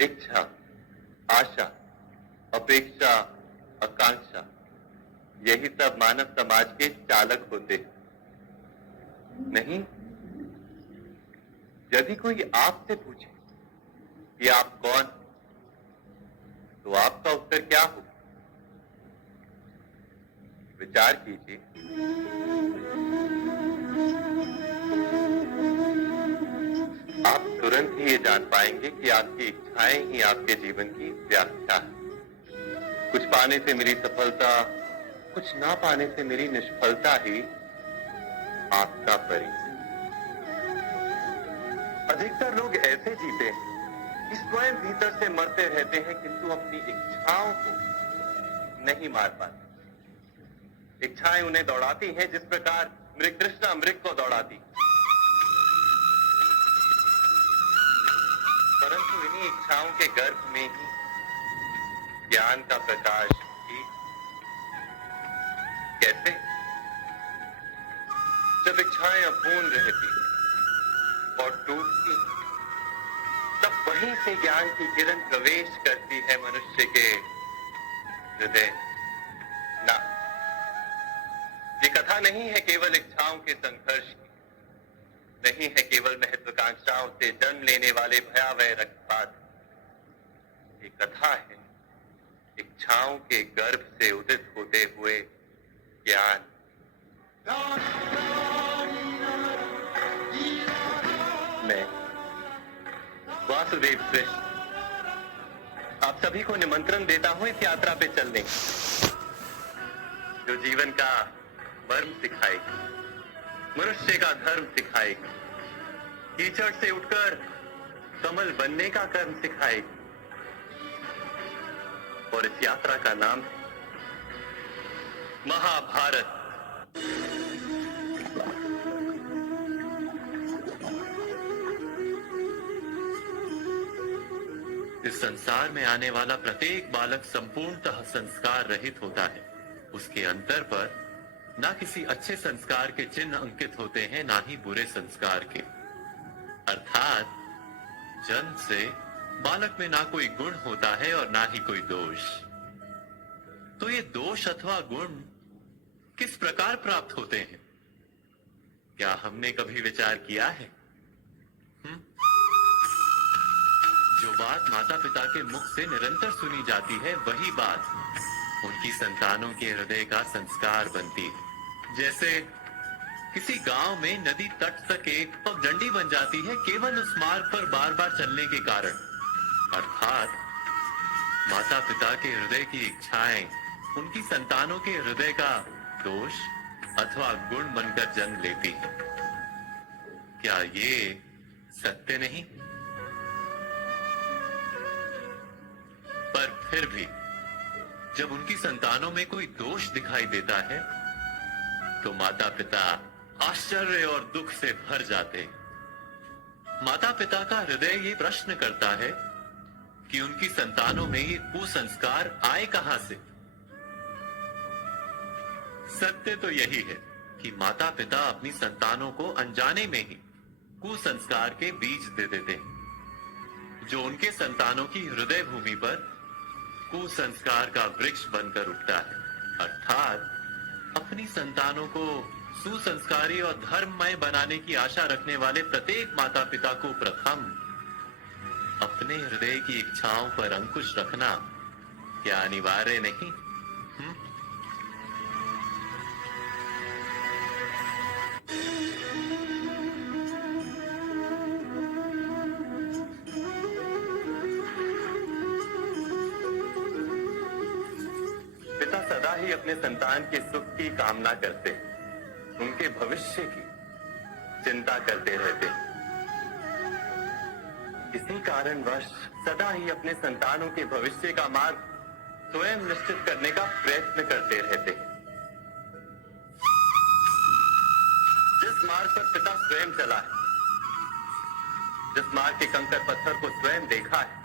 इच्छा, आशा, अपेक्षा, आकांक्षा, यही सब मानव समाज के चालक होते हैं। नहीं, यदि कोई आपसे पूछे कि आप कौन, तो आपका उत्तर क्या हो? विचार कीजिए। आप तुरंत ही ये जान पाएंगे कि आपकी इच्छाएं ही आपके जीवन की व्याख्या है। कुछ पाने से मिली सफलता, कुछ ना पाने से मिली निष्फलता ही आपका परिचय। अधिकतर लोग ऐसे जीते हैं कि स्वयं भीतर से मरते रहते हैं, किंतु अपनी इच्छाओं को नहीं मार पाते। इच्छाएं उन्हें दौड़ाती हैं जिस प्रकार मृग तृष्णा मृग को दौड़ाती। परंतु इन्हीं इच्छाओं के गर्भ में ही ज्ञान का प्रकाश भी। कैसे? जब इच्छाएं अपूर्ण रहती और टूटती, तब वहीं से ज्ञान की किरण प्रवेश करती है मनुष्य के हृदय। ना, ये कथा नहीं है केवल इच्छाओं के संघर्ष की, नहीं है केवल महत्वाकांक्षाओं से जन्म लेने वाले भयावह रक्तपात। ये कथा है इच्छाओं के गर्भ से उदित होते हुए ज्ञान। मैं वासुदेव कृष्ण आप सभी को निमंत्रण देता हूं इस यात्रा पे चलने, जो जीवन का मर्म सिखाएगी, मनुष्य का धर्म सिखाएगी, कीचड़ से उठकर कमल बनने का कर्म सिखाएगी। और इस यात्रा का नाम है महाभारत। इस संसार में आने वाला प्रत्येक बालक संपूर्णतः संस्कार रहित होता है। उसके अंतर पर ना किसी अच्छे संस्कार के चिन्ह अंकित होते हैं, ना ही बुरे संस्कार के। अर्थात जन्म से बालक में ना कोई गुण होता है और ना ही कोई दोष। तो ये दोष अथवा गुण किस प्रकार प्राप्त होते हैं? क्या हमने कभी विचार किया है? जो बात माता पिता के मुख से निरंतर सुनी जाती है, वही बात उनकी संतानों के हृदय का संस्कार बनती है। जैसे किसी गांव में नदी तट तक एक पगडंडी बन जाती है केवल उस मार्ग पर बार बार चलने के कारण। अर्थात माता पिता के हृदय की इच्छाएं उनकी संतानों के हृदय का दोष अथवा गुण बनकर जन्म लेती है। क्या ये सत्य नहीं? पर फिर भी जब उनकी संतानों में कोई दोष दिखाई देता है, तो माता पिता आश्चर्य और दुख से भर जाते। माता पिता का हृदय ये प्रश्न करता है कि उनकी संतानों में ये कुसंस्कार आए कहां से। सत्य तो यही है कि माता पिता अपनी संतानों को अनजाने में ही कुसंस्कार के बीज दे देते हैं, जो उनके संतानों की हृदय भूमि पर कुसंस्कार का वृक्ष बनकर उठता है। अर्थात अपनी संतानों को सुसंस्कारी और धर्ममय बनाने की आशा रखने वाले प्रत्येक माता पिता को प्रथम अपने हृदय की इच्छाओं पर अंकुश रखना क्या अनिवार्य नहीं? पिता सदा ही अपने संतान के सुख की कामना करते, उनके भविष्य की चिंता करते रहते। इसी कारणवश सदा ही अपने संतानों के भविष्य का मार्ग स्वयं निश्चित करने का प्रयत्न करते रहते। जिस मार्ग पर पिता स्वयं चला है, जिस मार्ग के कंकर पत्थर को स्वयं देखा है,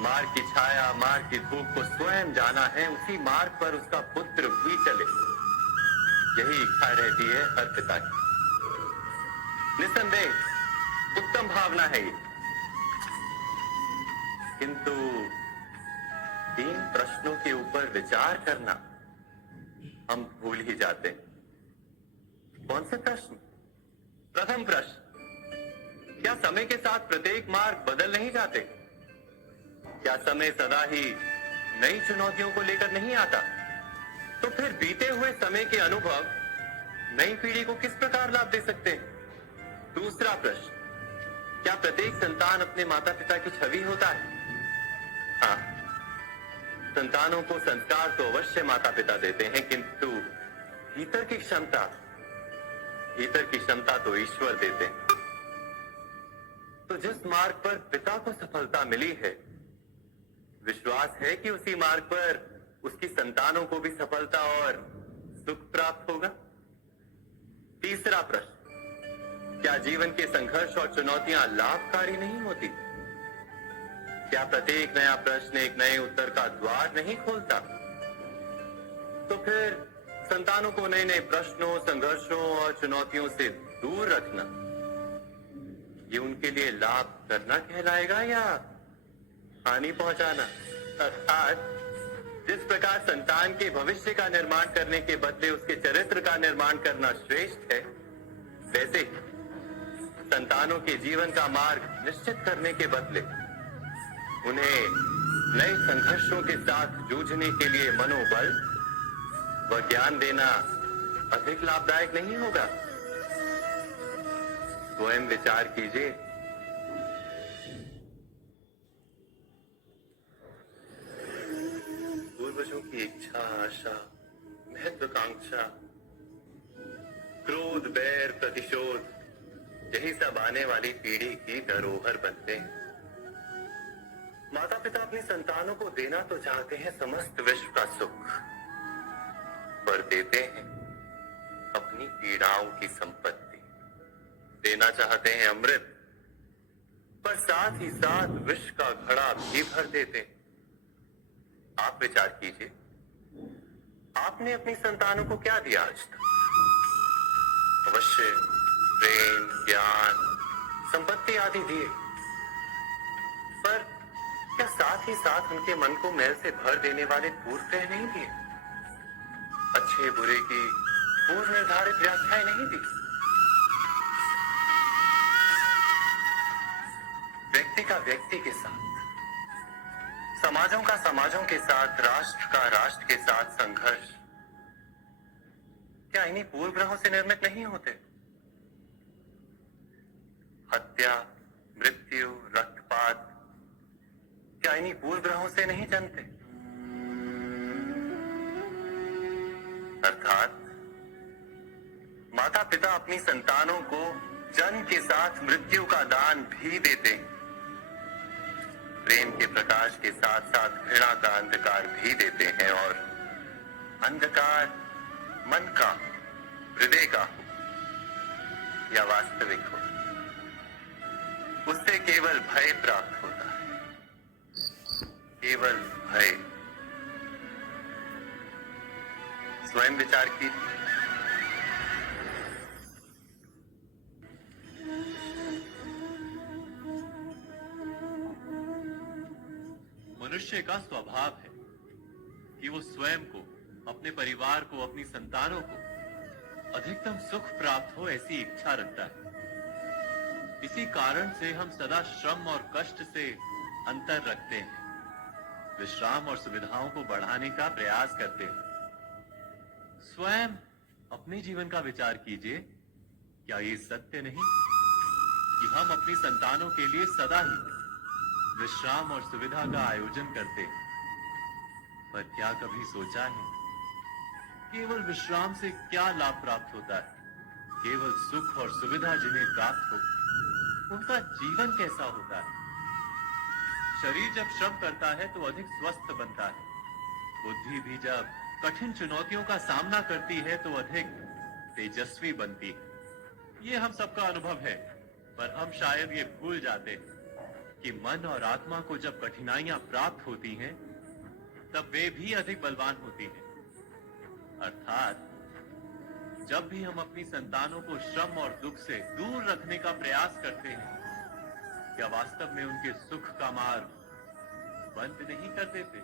मार्ग की छाया, मार्ग की धूप को स्वयं जाना है, उसी मार्ग पर उसका पुत्र भी चले, यही इच्छा रहती है हर पिता की। निसंदेह उत्तम भावना है ये। किंतु 3 प्रश्नों के ऊपर विचार करना हम भूल ही जाते हैं। कौन से प्रश्न? प्रथम प्रश्न, क्या समय के साथ प्रत्येक मार्ग बदल नहीं जाते? क्या समय सदा ही नई चुनौतियों को लेकर नहीं आता? तो फिर बीते हुए समय के अनुभव नई पीढ़ी को किस प्रकार लाभ दे सकते हैं? दूसरा प्रश्न, क्या प्रत्येक संतान अपने माता पिता की छवि होता है? हाँ, संतानों को संस्कार तो अवश्य माता पिता देते हैं, किंतु भीतर की क्षमता तो ईश्वर देते हैं। तो जिस मार्ग पर पिता को सफलता मिली है, विश्वास है कि उसी मार्ग पर उसकी संतानों को भी सफलता और सुख प्राप्त होगा। तीसरा प्रश्न, क्या जीवन के संघर्ष और चुनौतियां लाभकारी नहीं होती? क्या प्रत्येक नया प्रश्न एक नए उत्तर का द्वार नहीं खोलता? तो फिर संतानों को नए नए प्रश्नों, संघर्षों और चुनौतियों से दूर रखना, ये उनके लिए लाभ करना कहलाएगा या हानि पहुंचाना? अर्थात जिस प्रकार संतान के भविष्य का निर्माण करने के बदले उसके चरित्र का निर्माण करना श्रेष्ठ है, वैसे ही संतानों के जीवन का मार्ग निश्चित करने के बदले उन्हें नए संघर्षों के साथ जूझने के लिए मनोबल व ज्ञान देना अधिक लाभदायक नहीं होगा? स्वयं विचार कीजिए। पूर्वजों की इच्छा, आशा, महत्वाकांक्षा, क्रोध, बैर, प्रतिशोध, यही सब आने वाली पीढ़ी की धरोहर बनते हैं। माता पिता अपनी संतानों को देना तो चाहते हैं समस्त विश्व का सुख, पर देते हैं अपनी पीड़ाओं की संपत्ति। देना चाहते हैं अमृत, पर साथ ही साथ विष का घड़ा भी भर देते हैं। आप विचार कीजिए, आपने अपनी संतानों को क्या दिया आज तक? अवश्य प्रेम, ज्ञान, संपत्ति आदि दिए, पर क्या साथ ही साथ उनके मन को मैल से भर देने वाले पूर्व ग्रह नहीं दिए? अच्छे बुरे की पूर्व निर्धारित व्याख्याएं नहीं दी? व्यक्ति का व्यक्ति के साथ, समाजों का समाजों के साथ, राष्ट्र का राष्ट्र के साथ संघर्ष क्या इन्हीं पूर्व ग्रहों से निर्मित नहीं होते? हत्या, मृत्यु, रक्तपात क्या इन्हीं पूर्व ग्रहों से नहीं जन्मते? अर्थात माता पिता अपनी संतानों को जन्म के साथ मृत्यु का दान भी देते हैं। प्रेम के प्रकाश के साथ साथ घृणा का अंधकार भी देते हैं, और अंधकार मन का, हृदय का हो या वास्तविक हो, उससे केवल भय प्राप्त होता है, केवल भय। स्वयं विचार कीजिए। मनुष्य का स्वभाव है कि वो स्वयं को, अपने परिवार को, अपनी संतानों को अधिकतम सुख प्राप्त हो ऐसी इच्छा रखता है। इसी कारण से हम सदा श्रम और कष्ट से अंतर रखते हैं, विश्राम और सुविधाओं को बढ़ाने का प्रयास करते हैं। स्वयं अपने जीवन का विचार कीजिए, क्या ये सत्य नहीं कि हम अपनी संतानों के लिए सदा ही विश्राम और सुविधा का आयोजन करते हैं? पर क्या कभी सोचा है केवल विश्राम से क्या लाभ प्राप्त होता है? केवल सुख और सुविधा जिन्हें प्राप्त हो, उनका जीवन कैसा होता है? शरीर जब श्रम करता है तो अधिक स्वस्थ बनता है, बुद्धि भी जब कठिन चुनौतियों का सामना करती है तो अधिक तेजस्वी बनती है। ये हम सबका अनुभव है, पर हम शायद ये भूल जाते हैं कि मन और आत्मा को जब कठिनाइयां प्राप्त होती हैं, तब वे भी अधिक बलवान होती हैं। अर्थात जब भी हम अपनी संतानों को श्रम और दुख से दूर रखने का प्रयास करते हैं, क्या वास्तव में उनके सुख का मार्ग बंद नहीं कर देते।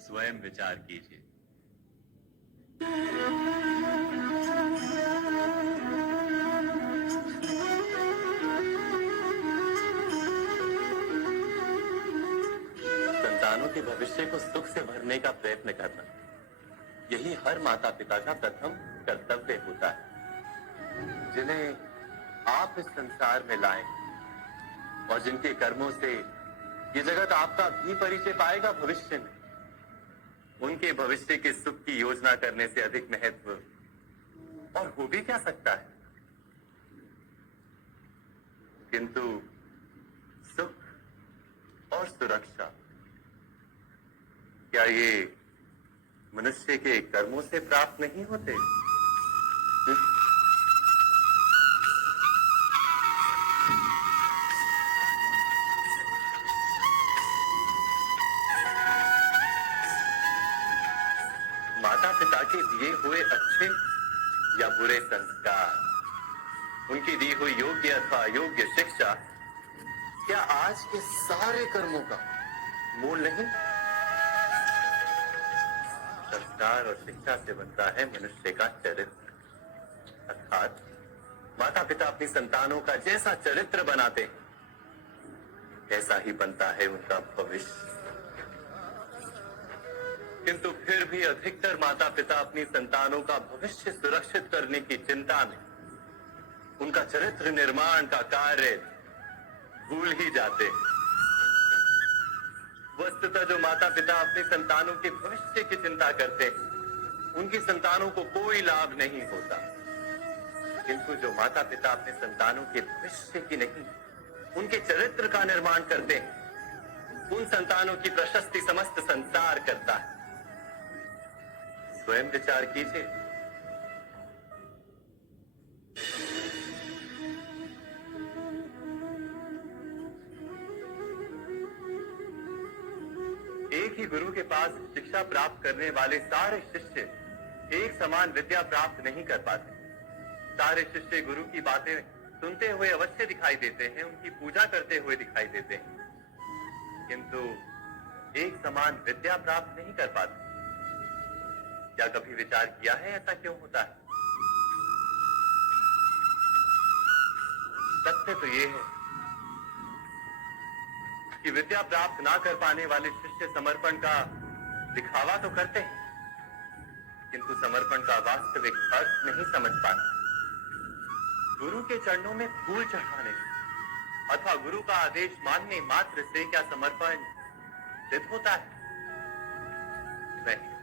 स्वयं विचार कीजिए। संतानों के भविष्य को सुख से भरने का प्रयत्न करना, यही हर माता पिता का प्रथम कर्तव्य होता है, जिन्हें आप इस संसार में लाए और जिनके कर्मों से ये जगत आपका भी परिचय पाएगा भविष्य में। उनके भविष्य के सुख की योजना करने से अधिक महत्व और हो भी क्या सकता है। किंतु सुख और सुरक्षा, क्या ये मनुष्य के कर्मों से प्राप्त नहीं होते? माता पिता के दिए हुए अच्छे या बुरे संस्कार, उनकी दी हुई योग्य अथवा अयोग्य शिक्षा, क्या आज के सारे कर्मों का मूल नहीं? संस्कार और शिक्षा से बनता है मनुष्य का चरित्र, अर्थात माता पिता अपनी संतानों का जैसा चरित्र बनाते हैं, ऐसा ही बनता है उनका भविष्य। किंतु फिर भी अधिकतर माता पिता अपनी संतानों का भविष्य सुरक्षित करने की चिंता में उनका चरित्र निर्माण का कार्य भूल ही जाते हैं। वस्तुतः जो माता पिता अपने संतानों के भविष्य की चिंता करते हैं, उनकी संतानों को कोई लाभ नहीं होता। किंतु जो माता पिता अपने संतानों के भविष्य की नहीं, उनके चरित्र का निर्माण करते हैं, उन संतानों की प्रशस्ति समस्त संसार करता है। स्वयं विचार कीजिए। एक ही गुरु के पास शिक्षा प्राप्त करने वाले सारे शिष्य एक समान विद्या प्राप्त नहीं कर पाते। सारे शिष्य गुरु की बातें सुनते हुए अवश्य दिखाई देते हैं, उनकी पूजा करते हुए दिखाई देते हैं, किंतु एक समान विद्या प्राप्त नहीं कर पाते। क्या कभी विचार किया है ऐसा क्यों होता है? सत्य तो ये है कि विद्या प्राप्त ना कर पाने वाले शिष्य समर्पण का दिखावा तो करते हैं, किंतु समर्पण का वास्तविक अर्थ नहीं समझ पाते। गुरु के चरणों में फूल चढ़ाने अथवा गुरु का आदेश मानने मात्र से क्या समर्पण सिद्ध होता है? नहीं।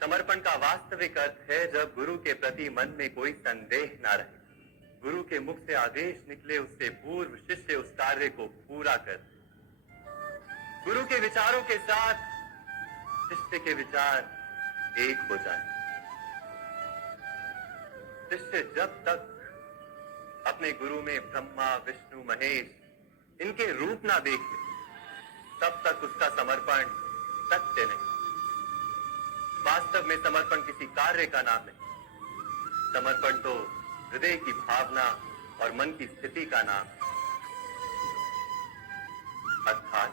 समर्पण का वास्तविक अर्थ है जब गुरु के प्रति मन में कोई संदेह ना रहे, गुरु के मुख से आदेश निकले उससे पूर्व शिष्य उस कार्य को पूरा कर, गुरु के विचारों के साथ शिष्य के विचार एक हो जाए। शिष्य जब तक अपने गुरु में ब्रह्मा विष्णु महेश इनके रूप ना देखे, तब तक उसका समर्पण सत्य नहीं। वास्तव में समर्पण किसी कार्य का नाम नहीं, समर्पण तो हृदय की भावना और मन की स्थिति का नाम है। अर्थात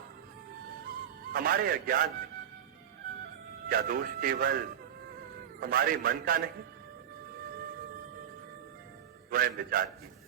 हमारे अज्ञान में क्या दोष केवल हमारे मन का नहीं? स्वयं विचार कीजिए।